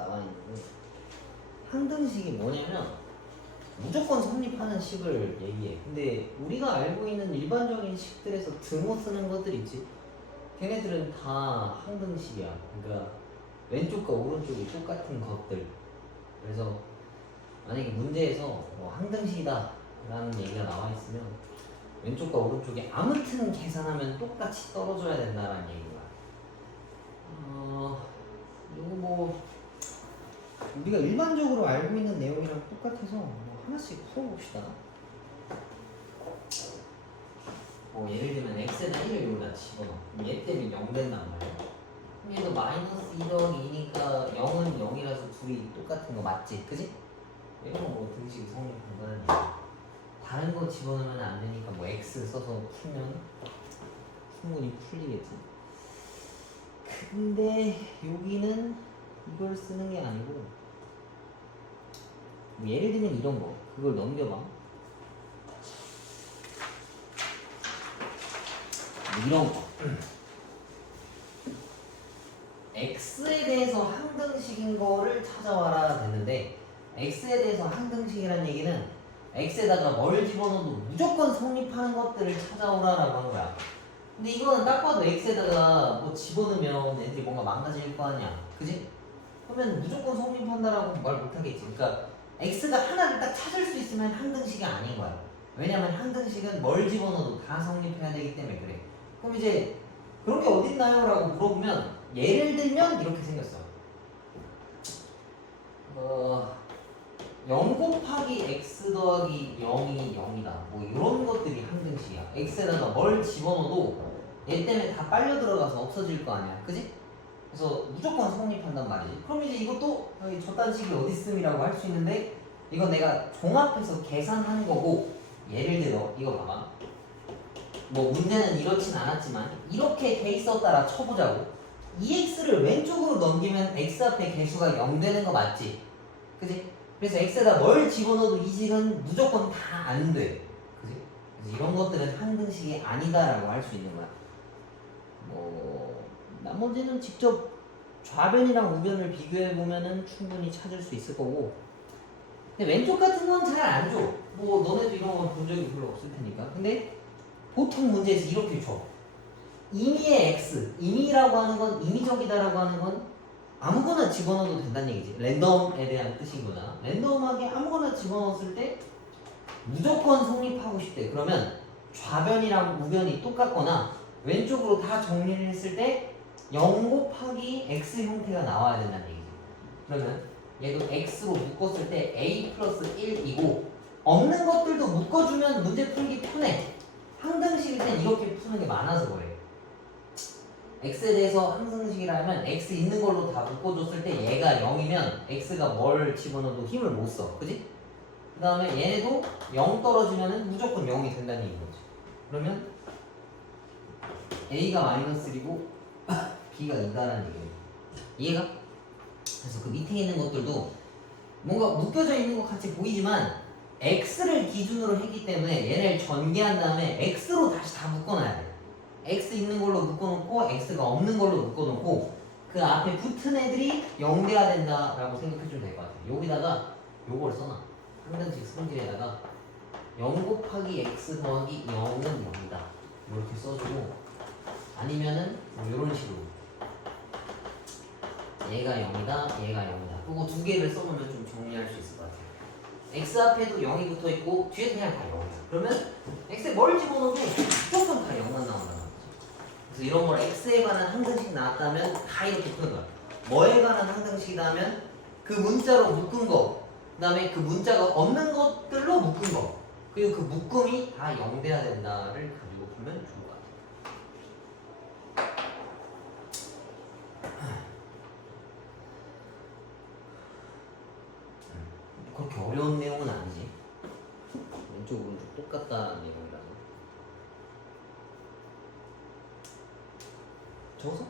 나와 있는데 항등식이 뭐냐면 무조건 성립하는 식을 얘기해. 근데 우리가 알고 있는 일반적인 식들에서 등호 쓰는 것들 있지? 걔네들은 다 항등식이야. 그러니까 왼쪽과 오른쪽이 똑같은 것들. 그래서 만약에 문제에서 뭐 항등식이다 라는 얘기가 나와 있으면 왼쪽과 오른쪽이 아무튼 계산하면 똑같이 떨어져야 된다라는 얘기가. 이거 뭐 우리가 일반적으로 알고 있는 내용이랑 똑같아서 뭐 하나씩 풀어봅시다. 뭐 예를 들면 x에다 1을 여기다 집어넣어. 얘 때문에 0 된단 말이야. 그럼 얘도 마이너스 2 더하기 2니까 0은 0이라서 둘이 똑같은 거 맞지? 그지? 이런 뭐 등식이 성립한다는 얘기야. 다른 거 집어넣으면 안 되니까 뭐 x 써서 풀면 충분히 풀리겠지. 근데 여기는 이걸 쓰는 게 아니고 뭐 예를 들면 이런 거 그걸 넘겨봐. 이런 거 x에 대해서 항등식인 거를 찾아와라 됐는데 x에 대해서 항등식이라는 얘기는 x에다가 뭘 집어넣어도 무조건 성립하는 것들을 찾아오라라고 한 거야. 근데 이거는 딱 봐도 x에다가 뭐 집어넣으면 애들이 뭔가 망가질 거 아니야. 그지? 그러면 무조건 성립한다라고 말 못하겠지. 그러니까 x가 하나를 딱 찾을 수 있으면 항등식이 아닌 거야. 왜냐면 항등식은 뭘 집어넣어도 다 성립해야 되기 때문에 그래. 그럼 이제 그런 게 어딨나요? 라고 물어보면 예를 들면 이렇게 생겼어. 0 곱하기 x 더하기 0이 0이다. 뭐 이런 것들이 항등식이야. x에다가 뭘 집어넣어도 얘 때문에 다 빨려 들어가서 없어질 거 아니야. 그지? 그래서 무조건 성립한단 말이지. 그럼 이제 이것도 저딴 식이 어디 있음이라고 할 수 있는데 이건 내가 종합해서 계산한 거고 예를 들어 이거 봐봐. 뭐 문제는 이렇진 않았지만 이렇게 돼 있었다라 쳐보자고. 2x를 왼쪽으로 넘기면 x 앞에 개수가 0 되는 거 맞지? 그지? 그래서 x에다 뭘 집어넣어도 이 식은 무조건 다 안 돼. 그지? 그래서 이런 것들은 항등식이 아니다라고 할 수 있는 거야. 뭐 나머지는 직접 좌변이랑 우변을 비교해 보면은 충분히 찾을 수 있을 거고. 근데 왼쪽 같은 건 잘 안 줘. 뭐 너네도 이런 거 본 적이 별로 없을 테니까. 근데 보통 문제에서 이렇게 줘. 임의의 x, 임의라고 하는 건 임의적이다라고 하는 건 아무거나 집어넣어도 된다는 얘기지. 랜덤에 대한 뜻이구나. 랜덤하게 아무거나 집어넣었을 때 무조건 성립하고 싶대. 그러면 좌변이랑 우변이 똑같거나 왼쪽으로 다 정리를 했을 때 0 곱하기 x 형태가 나와야 된다는 얘기지. 그러면 얘도 x로 묶었을 때 a 플러스 1이고 없는 것들도 묶어주면 문제 풀기 편해. 항등식일 땐 이렇게 푸는 게 많아서 그래. x에 대해서 항등식이라면 x 있는 걸로 다 묶어줬을 때 얘가 0이면 x가 뭘 집어넣어도 힘을 못 써. 그지? 그 다음에 얘네도 0 떨어지면 무조건 0이 된다는 얘기인 거지. 그러면 a가 마이너스 1이고 b가 2다라는 얘기예요. 이해가? 그래서 그 밑에 있는 것들도 뭔가 묶여져 있는 것 같이 보이지만 x를 기준으로 했기 때문에 얘네를 전개한 다음에 x로 다시 다 묶어놔야 돼. x 있는 걸로 묶어놓고 x가 없는 걸로 묶어놓고 그 앞에 붙은 애들이 0 돼야 된다라고 생각해주면 될 것 같아. 여기다가 요걸 써놔. 항등식 성질에다가 0 곱하기 x 더하기 0은 0이다 이렇게 써주고, 아니면은 뭐 이런 식으로 얘가 0이다 얘가 0이다 그거 두 개를 써놓으면 좀 정리할 수 있을 것 같아요. x 앞에도 0이 붙어있고 뒤에 그냥 다 0이야. 그러면 x에 뭘 집어넣어도 무조건 다 0만 나온다는 거지. 그래서 이런 걸 x에 관한 항등식 나왔다면 다 이렇게 푸는 거야. 뭐에 관한 항등식이다 하면 그 문자로 묶은 거, 그 다음에 그 문자가 없는 것들로 묶은 거, 그리고 그 묶음이 다 0 돼야 된다를 가지고 풀면 좋을 것 같아요. 그렇게 어려운 내용은 아니지. 왼쪽 오른쪽 똑같다는 내용이라서. 적어서?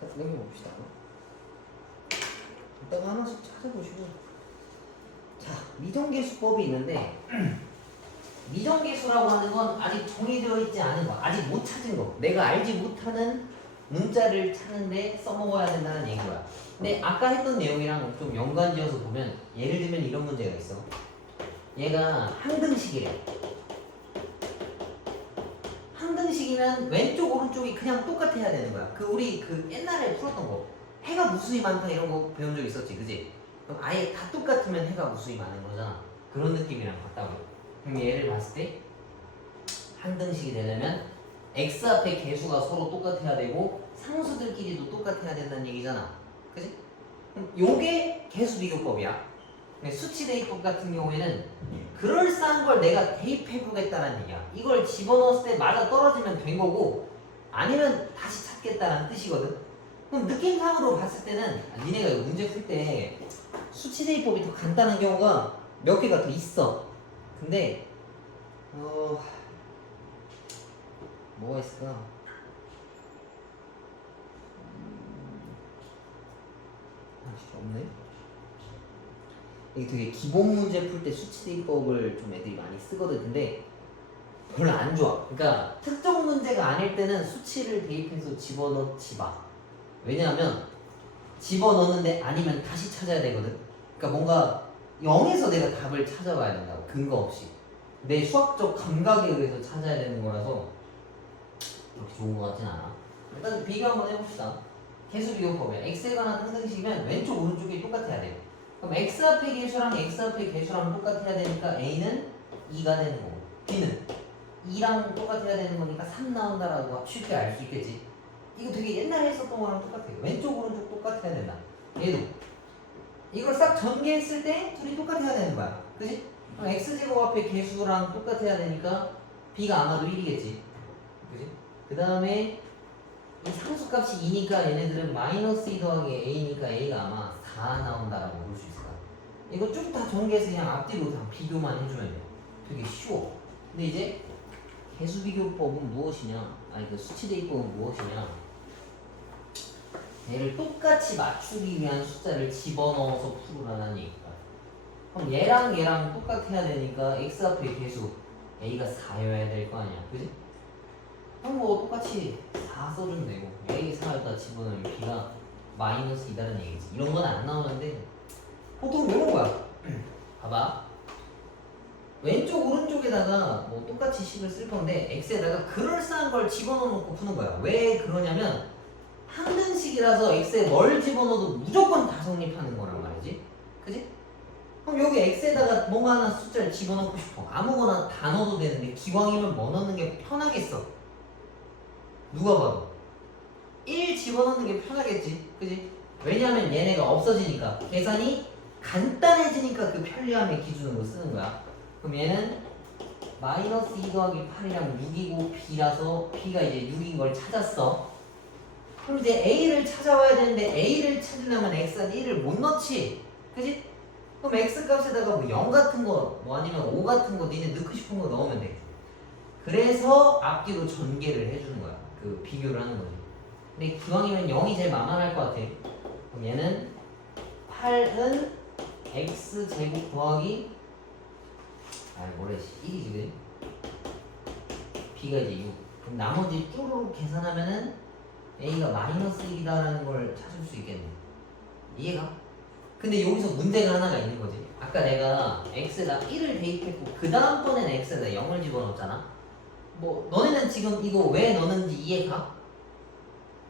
자, 넘겨봅시다. 이따가 하나씩 찾아보시고. 자, 미정계수법이 있는데 미정계수라고 하는 건 아직 정의되어 있지 않은 거, 아직 못 찾은 거, 내가 알지 못하는 문자를 찾는데 써먹어야 된다는 얘기인 거야. 근데 아까 했던 내용이랑 좀 연관지어서 보면 예를 들면 이런 문제가 있어. 얘가 항등식이래. 항등식이면 왼쪽 오른쪽이 그냥 똑같아야 되는 거야. 우리 옛날에 풀었던 거 해가 무수히 많다 이런 거 배운 적 있었지, 그지? 그럼 아예 다 똑같으면 해가 무수히 많은 거잖아. 그런 느낌이랑 같다고. 그럼 얘를 봤을 때 항등식이 되려면 x 앞에 개수가 서로 똑같아야 되고 상수들끼리도 똑같아야 된다는 얘기잖아, 그지? 그럼 요게 개수 비교법이야. 수치 대입법 같은 경우에는 그럴싸한 걸 내가 대입해 보겠다는 얘기야. 이걸 집어넣었을 때 맞아 떨어지면 된 거고 아니면 다시 찾겠다는 뜻이거든. 그럼 느낌상으로 봤을 때는 니네가 이거 문제 풀 때 수치 대입법이 더 간단한 경우가 몇 개가 더 있어. 근데 뭐가 있을까? 진짜 없네. 이게 되게 기본 문제 풀 때 수치 대입법을 좀 애들이 많이 쓰거든. 근데 별로 안 좋아. 그러니까 특정 문제가 아닐 때는 수치를 대입해서 집어넣지 마. 왜냐하면 집어넣는데 아니면 다시 찾아야 되거든. 그러니까 뭔가 0에서 내가 답을 찾아봐야 된다고. 근거 없이. 내 수학적 감각에 의해서 찾아야 되는 거라서 그렇게 좋은 것 같진 않아. 일단 비교 한번 해봅시다. 개수 비교법에 x에 관한 항등식이면 왼쪽 오른쪽이 똑같아야 돼. 그럼 x 앞의 개수랑 x 앞의 개수랑 똑같아야 되니까 a는 2가 되는 거고 b는 2랑 똑같아야 되는 거니까 3 나온다라고 쉽게 알 수 있겠지. 이거 되게 옛날에 했었던 거랑 똑같아요. 왼쪽 오른쪽 똑같아야 된다. 얘도 이걸 싹 전개했을 때 둘이 똑같아야 되는 거야, 그지? 그럼 x제곱 앞에 개수랑 똑같아야 되니까 b가 아마도 1이겠지, 그지? 그 다음에 이 상수값이 2니까 얘네들은 마이너스 2 더하기 a니까 a가 아마 4 나온다라고 볼 수 있을 거야. 이거 쭉 다 전개해서 그냥 앞뒤로 다 비교만 해주면 돼. 되게 쉬워. 근데 이제 개수 비교법은 무엇이냐? 아니 수치 대입법은 무엇이냐? 얘를 똑같이 맞추기 위한 숫자를 집어넣어서 풀으라는 얘기다. 그럼 얘랑 얘랑 똑같아야 되니까 x 앞에 개수 a가 4여야 될 거 아니야, 그지? 그럼 뭐 똑같이 4 써주면 되고 a 4에다 집어넣으면 b가 마이너스 2다는 얘기지. 이런 건 안 나오는데 보통 이런 거야. 봐봐. 왼쪽 오른쪽에다가 뭐 똑같이 식을 쓸 건데 x에다가 그럴싸한 걸 집어넣어 놓고 푸는 거야. 왜 그러냐면 항등식이라서 x에 뭘 집어넣어도 무조건 다 성립하는 거란 말이지, 그지? 그럼 여기 x에다가 뭔가 하나 숫자를 집어넣고 싶어. 아무거나 다 넣어도 되는데 기왕이면 뭐 넣는 게 편하겠어? 누가 봐도 1 집어넣는 게 편하겠지, 그지? 왜냐하면 얘네가 없어지니까 계산이 간단해지니까 그 편리함의 기준으로 쓰는 거야. 그럼 얘는 마이너스 2 더하기 8이랑 6이고 b라서 b가 이제 6인 걸 찾았어. 그럼 이제 a를 찾아와야 되는데 a를 찾으려면 x한테 1을 못 넣지, 그지? 그럼 x 값에다가 뭐 0 같은 거 뭐 아니면 5 같은 거 니네 넣고 싶은 거 넣으면 돼. 그래서 앞뒤로 전개를 해주는 거야. 그 비교를 하는 거지. 근데 기왕이면 0이 제일 만만할 것 같아. 그럼 얘는 8은 x 제곱 더하기 뭐래 1이지, 그지? b가 이제 6. 그럼 나머지 쭈루룩 계산하면은 a가 마이너스 1이다라는 걸 찾을 수 있겠네. 이해가? 근데 여기서 문제가 하나가 있는 거지. 아까 내가 x에다 1을 대입했고 그 다음번에는 x에다 0을 집어넣었잖아. 뭐 너네는 지금 이거 왜 넣는지 이해가?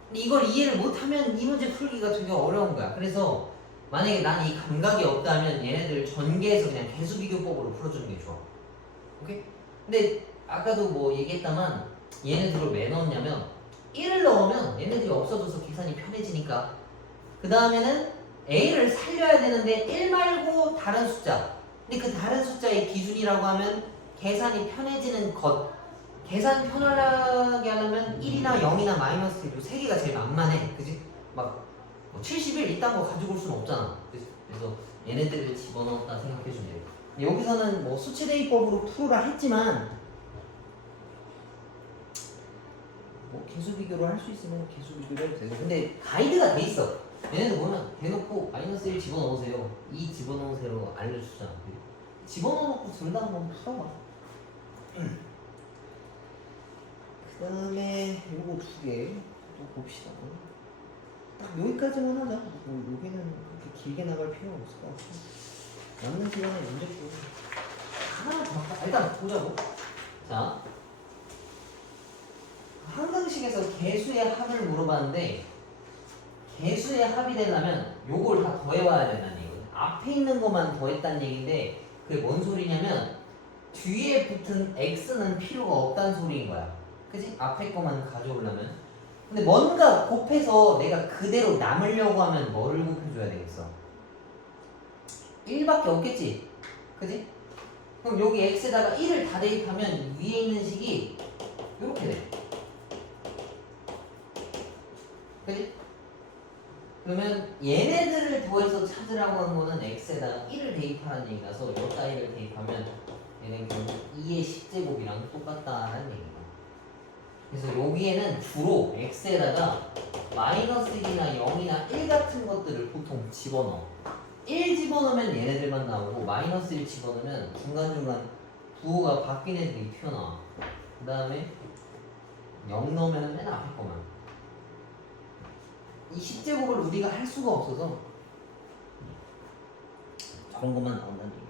근데 이걸 이해를 못하면 이 문제 풀기가 되게 어려운 거야. 그래서 만약에 난 이 감각이 없다면 얘네들 전개해서 그냥 개수 비교법으로 풀어주는 게 좋아. 오케이? 근데 아까도 뭐 얘기했다만 얘네들을 왜 넣었냐면 1을 넣으면 얘네들이 없어져서 계산이 편해지니까. 그 다음에는 a를 살려야 되는데 1 말고 다른 숫자. 근데 그 다른 숫자의 기준이라고 하면 계산이 편해지는 것. 계산 편하게 하려면 1이나 0이나 마이너스 1, 세 개가 제일 만만해. 그지? 막 71 이딴 거 가지고 올 수는 없잖아. 그치? 그래서 얘네들을 집어넣었다 생각해주면 돼요. 여기서는 뭐 수치 대입법으로 풀으라 했지만 뭐 개수 비교로 할 수 있으면 개수 비교를 해도 되고. 근데 가이드가 돼 있어. 얘네들 보면 대놓고 마이너스 1 집어넣으세요, 2 집어넣으세요 알려주잖아. 집어넣어놓고 둘 다 한번 풀어봐. 그 다음에 요거 2개 또 또 봅시다. 딱 여기까지만 하자. 뭐 여기는 그렇게 길게 나갈 필요가 없을 것 같아. 남는 시간에 문제 좀 하나만 더 할까? 일단 보자고. 자, 항등식에서 개수의 합을 물어봤는데 개수의 합이 되려면 요걸 다 더해와야 된다는 얘기거든. 앞에 있는 것만 더했다는 얘기인데 그게 뭔 소리냐면 뒤에 붙은 x는 필요가 없다는 소리인 거야. 그치? 앞에 것만 가져오려면. 근데 뭔가 곱해서 내가 그대로 남으려고 하면 뭐를 곱해줘야 되겠어? 1밖에 없겠지? 그치? 그럼 여기 x에다가 1을 다 대입하면 위에 있는 식이 이렇게 돼. 그치? 그러면 얘네들을 더해서 찾으라고 하는 거는 x에다가 1을 대입하라는 얘기라서 요 따위를 대입하면 얘는 결국 2의 10제곱이랑 똑같다라는 얘기다. 그래서 여기에는 주로 x에다가 마이너스 1이나 0이나 1 같은 것들을 보통 집어넣어. 1 집어넣으면 얘네들만 나오고 마이너스 1 집어넣으면 중간중간 부호가 바뀐 애들이 튀어나와. 그 다음에 0 넣으면 맨 앞에 거만. 이 10제곱을 우리가 할 수가 없어서 저런 것만 나온다는 얘기.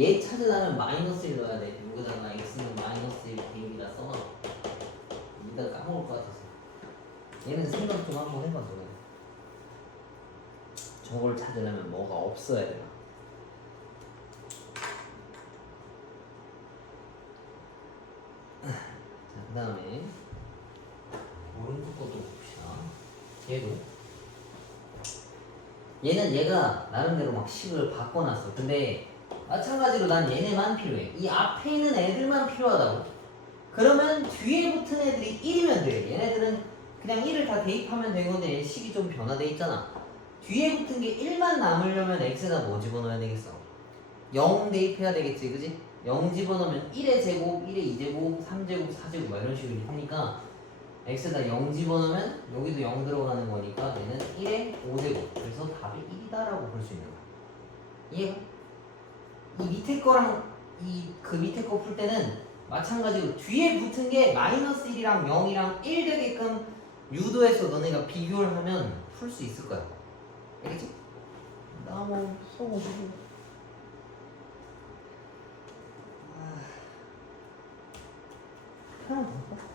얘 찾으려면 마이너스 1 넣어야 돼. 여기다가 x는 마이너스 1 대입이라 써놔. 이따 까먹을 것 같아서. 얘는 생각 좀 한번 해봐. 저걸 찾으려면 뭐가 없어야 되나. 자, 그 다음에 오른쪽 것도 봅시다. 얘도 얘는 얘가 나름대로 막 식을 바꿔놨어. 근데 마찬가지로 난 얘네만 필요해. 이 앞에 있는 애들만 필요하다고. 그러면 뒤에 붙은 애들이 1이면 돼. 얘네들은 그냥 1을 다 대입하면 되는데 식이 좀 변화돼 있잖아. 뒤에 붙은 게 1만 남으려면 x에다 뭐 집어넣어야 되겠어? 0 대입해야 되겠지, 그지? 0 집어넣으면 1의 제곱, 1의 2제곱, 3제곱, 4제곱 막 이런 식으로 하니까 x에다 0 집어넣으면 여기도 0 들어가는 거니까 얘는 1의 5제곱. 그래서 답이 1이다라고 볼 수 있는 거야. 이해가? 이 밑에 거랑 그 밑에 거 풀 때는 마찬가지로 뒤에 붙은 게 마이너스 1이랑 0이랑 1 되게끔 유도해서 너네가 비교를 하면 풀 수 있을 거야. 알겠지? 나 뭐 써보시고. 하나 더 할까?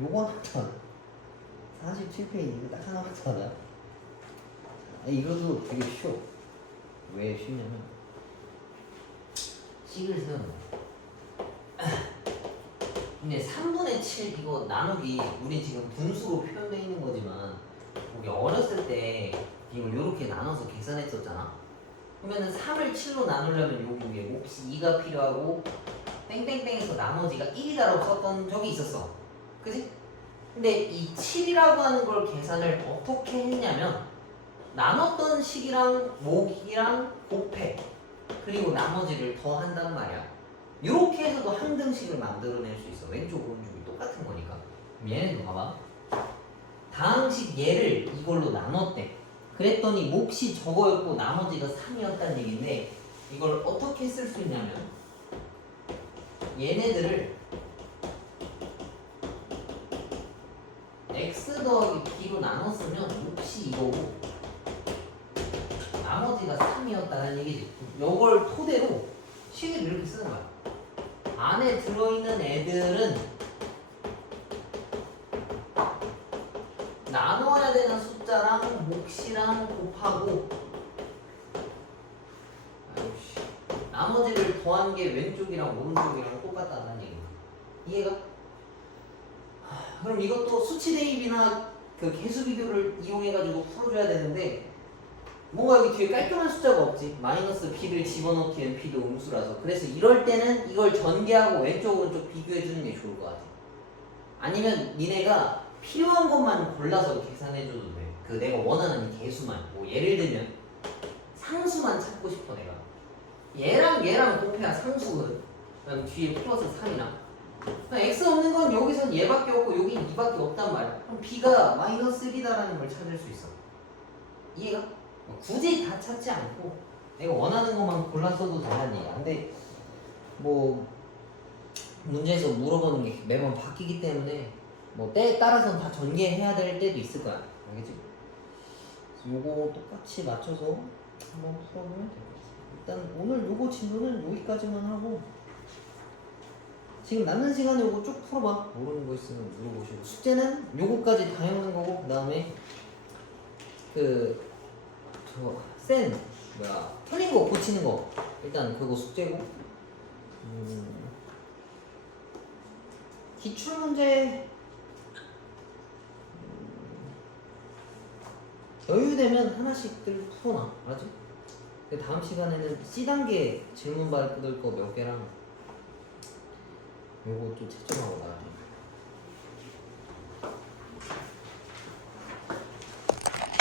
요거 하나 47페이지 이거 딱 하나 맞잖아. 이것도 되게 쉬워. 왜 쉽냐면 식을 세우는 거야. 근데 3분의 7 이거 나누기 우리 지금 분수로 표현되어 있는 거지만 우리 어렸을 때 이걸 이렇게 나눠서 계산했었잖아. 그러면은 3을 7로 나누려면 여기 위에 몫이 2가 필요하고 땡땡땡에서 나머지가 1이다라고 썼던 적이 있었어. 그지? 근데 이 7이라고 하는 걸 계산을 어떻게 했냐면 나눴던 식이랑 몫이랑 곱해. 그리고 나머지를 더한단 말이야. 이렇게 해서도 항등식을 만들어낼 수 있어. 왼쪽 오른쪽이 똑같은 거니까. 그럼 얘네도 봐봐. 다항식 얘를 이걸로 나눴대. 그랬더니 몫이 저거였고 나머지가 3이었다는 얘기인데 이걸 어떻게 쓸 수 있냐면 얘네들을 x 더하기 b로 나눴으면 몫이 이거고 나머지가 3이었다는 얘기지. 이걸 토대로 식을 이렇게 쓰는 거야. 안에 들어있는 애들은 나눠야 되는 숫자랑 몫이랑 곱하고 나머지를 더한 게 왼쪽이랑 오른쪽이랑 똑같다는 얘기야. 이해가? 그럼 이것도 수치 대입이나 그 개수 비교를 이용해가지고 풀어줘야 되는데 뭔가 여기 뒤에 깔끔한 숫자가 없지. 마이너스 b를 집어넣기엔 b도 음수라서. 그래서 이럴 때는 이걸 전개하고 왼쪽 오른쪽 비교해주는 게 좋을 것 같아. 아니면 니네가 필요한 것만 골라서 계산해줘도 돼. 그 내가 원하는 이 개수만. 뭐 예를 들면 상수만 찾고 싶어 내가. 얘랑 곱해야 상수거든. 그다음 뒤에 플러스 3이나. x 없는 건 여기선 얘밖에 없고 여긴 2밖에 없단 말이야. 그럼 b가 마이너스 1이다라는 걸 찾을 수 있어. 이해가? 굳이 다 찾지 않고 내가 원하는 것만 골라 써도 된다는 얘기야. 근데 뭐 문제에서 물어보는 게 매번 바뀌기 때문에 뭐 때에 따라서는 다 전개해야 될 때도 있을 거야. 알겠지? 요거 똑같이 맞춰서 한번 풀어보면 될 것 같아. 일단 오늘 요거 진도는 여기까지만 하고 지금 남는 시간에 요거 쭉 풀어봐. 모르는 거 있으면 물어보시고 숙제는 요거까지 다 해놓는 거고 그 다음에 틀린 거 고치는 거 일단 그거 숙제고 기출 문제 여유되면 하나씩들 풀어놔. 알았지? 다음 시간에는 C단계 질문 받을 거 몇 개랑 요거 또 채점하고 나갈게.